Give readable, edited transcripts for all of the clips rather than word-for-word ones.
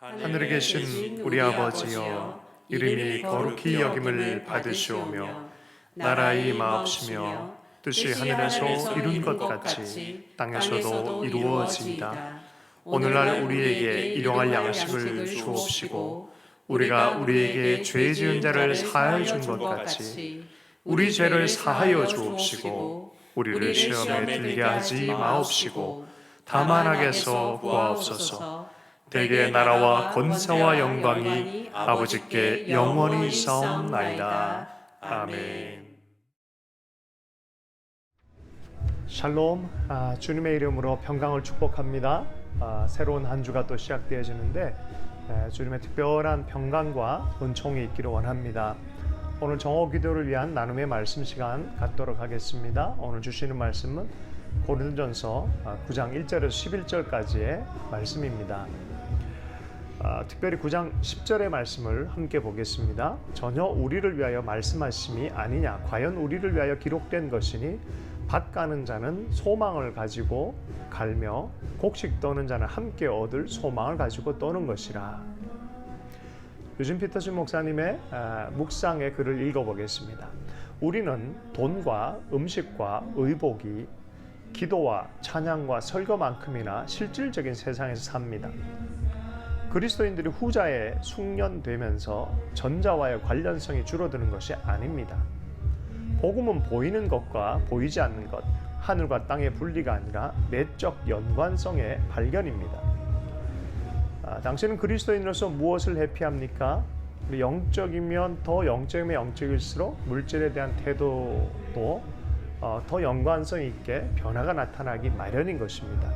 하늘에 계신 우리 아버지여, 이름이 거룩히 여김을 받으시오며 나라의 마옵시며 뜻이 하늘에서 이룬 것 같이 땅에서도 이루어지이다. 오늘날 우리에게 일용할 양식을 주옵시고 우리가 우리에게 죄 지은 자를 사하여 준 것 같이 우리 죄를 사하여 주옵시고 우리를 시험에 들게 하지 마옵시고 다만 악에서 구하옵소서. 대개 나라와 권세와 영광이 아버지께 영원히 있사옵나이다. 아멘. 샬롬, 주님의 이름으로 평강을 축복합니다. 새로운 한 주가 또 시작되어지는데 주님의 특별한 평강과 은총이 있기를 원합니다. 오늘 정오 기도를 위한 나눔의 말씀 시간 갖도록 하겠습니다. 오늘 주시는 말씀은 고린도전서 9장 1절에서 11절까지의 말씀입니다. 특별히 9장 10절의 말씀을 함께 보겠습니다. 전혀 우리를 위하여 말씀하심이 아니냐, 과연 우리를 위하여 기록된 것이니 밭 가는 자는 소망을 가지고 갈며 곡식 떠는 자는 함께 얻을 소망을 가지고 떠는 것이라. 유진 피터슨 목사님의 묵상의 글을 읽어보겠습니다. 우리는 돈과 음식과 의복이 기도와 찬양과 설교만큼이나 실질적인 세상에서 삽니다. 그리스도인들이 후자에 숙련되면서 전자와의 관련성이 줄어드는 것이 아닙니다. 복음은 보이는 것과 보이지 않는 것, 하늘과 땅의 분리가 아니라 내적 연관성의 발견입니다. 당신은 그리스도인으로서 무엇을 회피합니까? 영적이면 더 영적이면 영적일수록 물질에 대한 태도도 더 연관성 있게 변화가 나타나기 마련인 것입니다.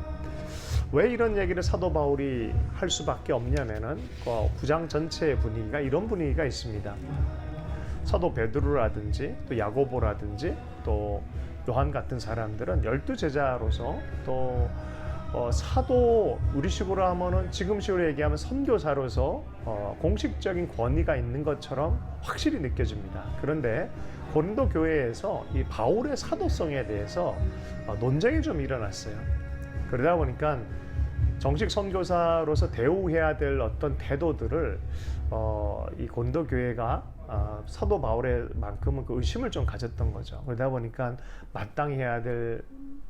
왜 이런 얘기를 사도 바울이 할 수밖에 없냐면은 9장 전체의 분위기가 이런 분위기가 있습니다. 사도 베드로라든지 또 야고보라든지 또 요한 같은 사람들은 12제자로서 또 사도, 우리식으로 하면은 지금식으로 얘기하면 선교사로서 공식적인 권위가 있는 것처럼 확실히 느껴집니다. 그런데 고린도 교회에서 이 바울의 사도성에 대해서 논쟁이 좀 일어났어요. 그러다 보니까 정식 선교사로서 대우해야 될 어떤 태도들을 이 고린도 교회가 사도 바울의 만큼은 그 의심을 좀 가졌던 거죠. 그러다 보니까 마땅히 해야 될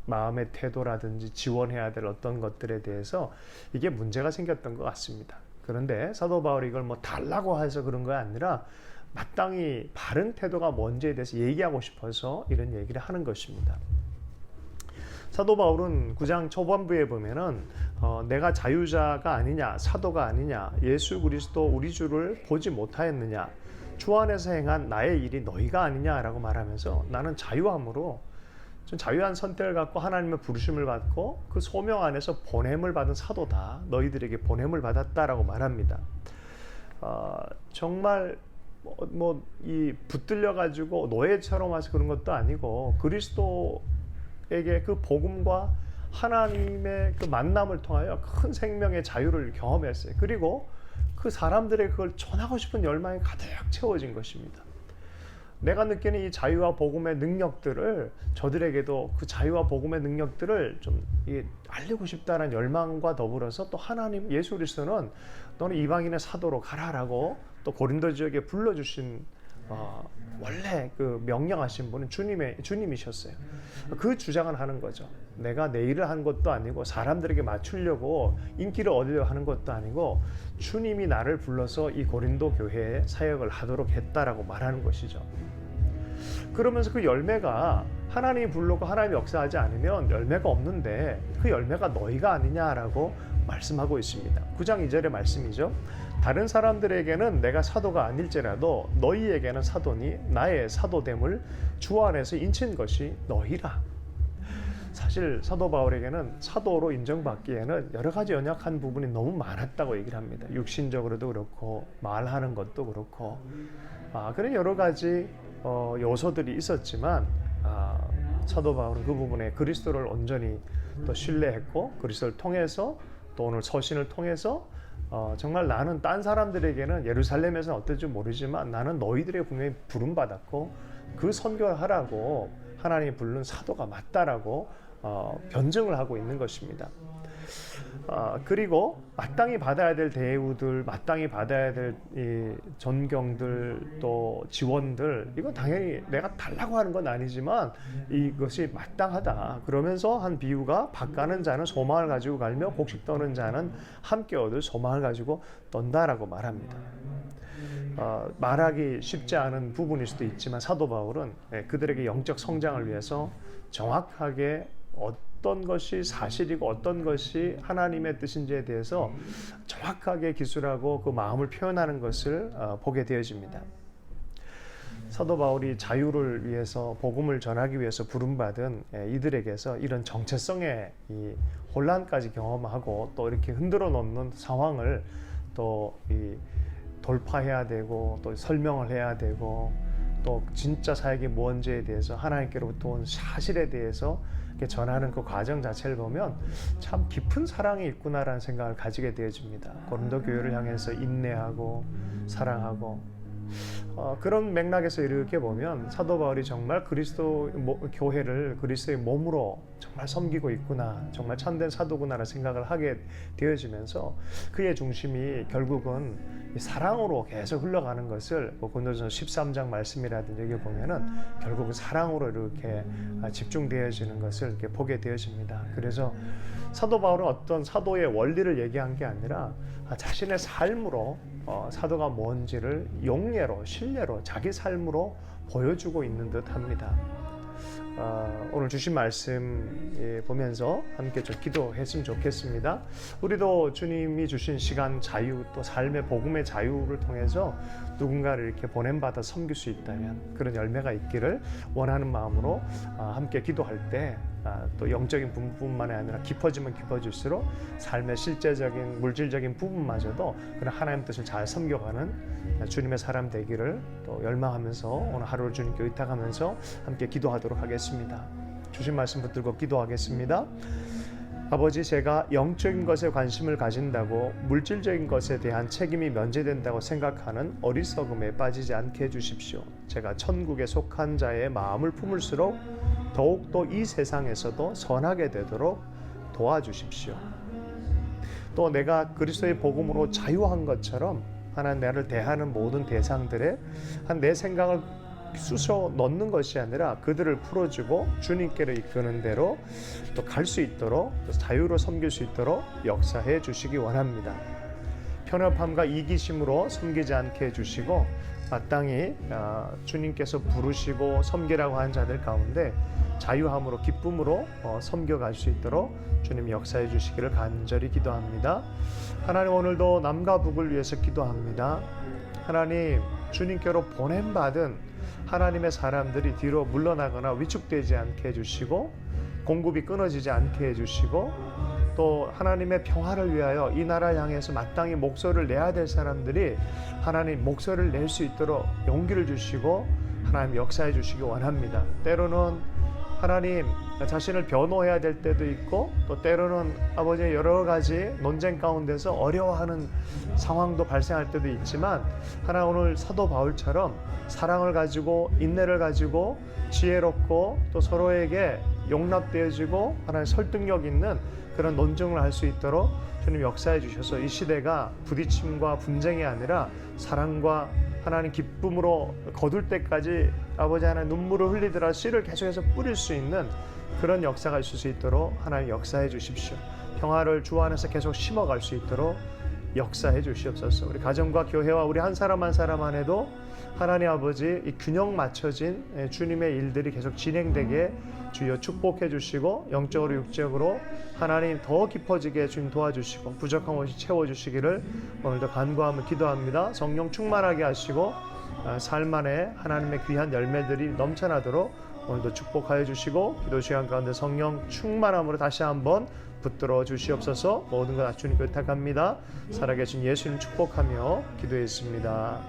마음의 태도라든지 지원해야 될 어떤 것들에 대해서 이게 문제가 생겼던 것 같습니다. 그런데 사도 바울이 이걸 뭐 달라고 해서 그런 거 아니라 마땅히 바른 태도가 뭔지에 대해서 얘기하고 싶어서 이런 얘기를 하는 것입니다. 사도 바울은 9장 초반부에 보면은 내가 자유자가 아니냐, 사도가 아니냐, 예수 그리스도 우리 주를 보지 못하였느냐, 주 안에서 행한 나의 일이 너희가 아니냐라고 말하면서 나는 자유함으로 좀 자유한 선택을 갖고 하나님의 부르심을 받고 그 소명 안에서 보냄을 받은 사도다. 너희들에게 보냄을 받았다라고 말합니다. 정말 이 붙들려 가지고 노예처럼 와서 그런 것도 아니고 그리스도에게 그 복음과 하나님의 그 만남을 통하여 큰 생명의 자유를 경험했어요. 그리고 그 사람들의 그걸 전하고 싶은 열망이 가득 채워진 것입니다. 내가 느끼는 이 자유와 복음의 능력들을 저들에게도 그 자유와 복음의 능력들을 좀 알리고 싶다는 열망과 더불어서 또 하나님 예수 그리스도는 너는 이방인의 사도로 가라라고 또 고린도 지역에 불러주신 원래 그 명령하신 분은 주님이셨어요. 그 주장을 하는 거죠. 내가 내 일을 한 것도 아니고 사람들에게 맞추려고 인기를 얻으려고 하는 것도 아니고 주님이 나를 불러서 이 고린도 교회에 사역을 하도록 했다라고 말하는 것이죠. 그러면서 그 열매가 하나님이 부르고 하나님이 역사하지 않으면 열매가 없는데 그 열매가 너희가 아니냐라고 말씀하고 있습니다. 9장 2절의 말씀이죠. 다른 사람들에게는 내가 사도가 아닐지라도 너희에게는 사도니 나의 사도됨을 주 안에서 인친 것이 너희라. 사실 사도 바울에게는 사도로 인정받기에는 여러 가지 연약한 부분이 너무 많았다고 얘기를 합니다. 육신적으로도 그렇고 말하는 것도 그렇고 그런 여러 가지 요소들이 있었지만 사도 바울은 그 부분에 그리스도를 온전히 또 신뢰했고 그리스도를 통해서 또 오늘 서신을 통해서 정말 나는 딴 사람들에게는 예루살렘에서는 어떨지 모르지만 나는 너희들에게 분명히 부름받았고 그 선교를 하라고 하나님이 부른 사도가 맞다라고 변증을 하고 있는 것입니다. 그리고 마땅히 받아야 될 대우들, 마땅히 받아야 될 이 존경들, 또 지원들, 이건 당연히 내가 달라고 하는 건 아니지만 이것이 마땅하다. 그러면서 한 비유가 밥 가는 자는 소망을 가지고 갈며 곡식 떠는 자는 함께 얻을 소망을 가지고 떤다라고 말합니다. 말하기 쉽지 않은 부분일 수도 있지만 사도 바울은 그들에게 영적 성장을 위해서 정확하게 어떤 것이 사실이고 어떤 것이 하나님의 뜻인지에 대해서 정확하게 기술하고 그 마음을 표현하는 것을 보게 되어집니다. 사도 바울이 자유를 위해서 복음을 전하기 위해서 부름받은 이들에게서 이런 정체성의 이 혼란까지 경험하고 또 이렇게 흔들어 놓는 상황을 또 돌파해야 되고 또 설명을 해야 되고 또 진짜 사역이 뭔지에 대해서 하나님께로부터 온 사실에 대해서 이렇게 전하는 그 과정 자체를 보면 참 깊은 사랑이 있구나라는 생각을 가지게 되어집니다. 고린도 교회를 향해서 인내하고 사랑하고 그런 맥락에서 이렇게 보면 사도 바울이 정말 그리스도 교회를 그리스도의 몸으로 정말 섬기고 있구나, 정말 참된 사도구나라는 생각을 하게 되어지면서 그의 중심이 결국은 사랑으로 계속 흘러가는 것을 고린도전서 13장 말씀이라든지 여기 보면은 결국은 사랑으로 이렇게 집중되어지는 것을 이렇게 보게 되어집니다. 그래서 사도 바울은 어떤 사도의 원리를 얘기한 게 아니라 자신의 삶으로 사도가 뭔지를 용례로, 신뢰로, 자기 삶으로 보여주고 있는 듯합니다. 오늘 주신 말씀 보면서 함께 좀 기도했으면 좋겠습니다. 우리도 주님이 주신 시간 자유, 또 삶의 복음의 자유를 통해서 누군가를 이렇게 보냄받아 섬길 수 있다면 그런 열매가 있기를 원하는 마음으로 함께 기도할 때 또 영적인 부분만이 아니라 깊어지면 깊어질수록 삶의 실제적인 물질적인 부분마저도 그런 하나님 뜻을 잘 섬겨가는 주님의 사람 되기를 또 열망하면서 오늘 하루를 주님께 의탁하면서 함께 기도하도록 하겠습니다. 주신 말씀 붙들고 기도하겠습니다. 아버지, 제가 영적인 것에 관심을 가진다고 물질적인 것에 대한 책임이 면제된다고 생각하는 어리석음에 빠지지 않게 해주십시오. 제가 천국에 속한 자의 마음을 품을수록 더욱더 이 세상에서도 선하게 되도록 도와주십시오. 또 내가 그리스도의 복음으로 자유한 것처럼 하나님 나를 대하는 모든 대상들에 내 생각을 쑤셔 넣는 것이 아니라 그들을 풀어주고 주님께로 이끄는 대로 또 갈 수 있도록 또 자유로 섬길 수 있도록 역사해 주시기 원합니다. 편협함과 이기심으로 섬기지 않게 해주시고 마땅히 주님께서 부르시고 섬기라고 한 자들 가운데 자유함으로 기쁨으로 섬겨갈 수 있도록 주님 역사해 주시기를 간절히 기도합니다. 하나님, 오늘도 남과 북을 위해서 기도합니다. 하나님, 주님께로 보냄받은 하나님의 사람들이 뒤로 물러나거나 위축되지 않게 해주시고 공급이 끊어지지 않게 해주시고 또 하나님의 평화를 위하여 이 나라를 향해서 마땅히 목소리를 내야 될 사람들이 하나님 목소리를 낼 수 있도록 용기를 주시고 하나님 역사해 주시기 원합니다. 때로는 하나님 자신을 변호해야 될 때도 있고 또 때로는 아버지의 여러 가지 논쟁 가운데서 어려워하는 상황도 발생할 때도 있지만 하나 오늘 사도 바울처럼 사랑을 가지고 인내를 가지고 지혜롭고 또 서로에게 용납되어지고 하나님 설득력 있는 그런 논증을 할 수 있도록 주님 역사해 주셔서 이 시대가 부딪힘과 분쟁이 아니라 사랑과 하나님 기쁨으로 거둘 때까지 아버지 하나님 눈물을 흘리더라 씨를 계속해서 뿌릴 수 있는 그런 역사가 있을 수 있도록 하나님 역사해 주십시오. 평화를 주 안에서 계속 심어갈 수 있도록 역사해 주시옵소서. 우리 가정과 교회와 우리 한 사람 한 사람 안에도 하나님 아버지 이 균형 맞춰진 주님의 일들이 계속 진행되게 주여 축복해 주시고 영적으로 육적으로 하나님 더 깊어지게 주님 도와주시고 부족한 것이 채워주시기를 오늘도 간구하며 기도합니다. 성령 충만하게 하시고 삶 안에 하나님의 귀한 열매들이 넘쳐나도록 오늘도 축복하여 주시고 기도 시간 가운데 성령 충만함으로 다시 한번 붙들어 주시옵소서. 모든 것 다 주님께 부탁합니다. 살아계신 예수님 축복하며 기도했습니다.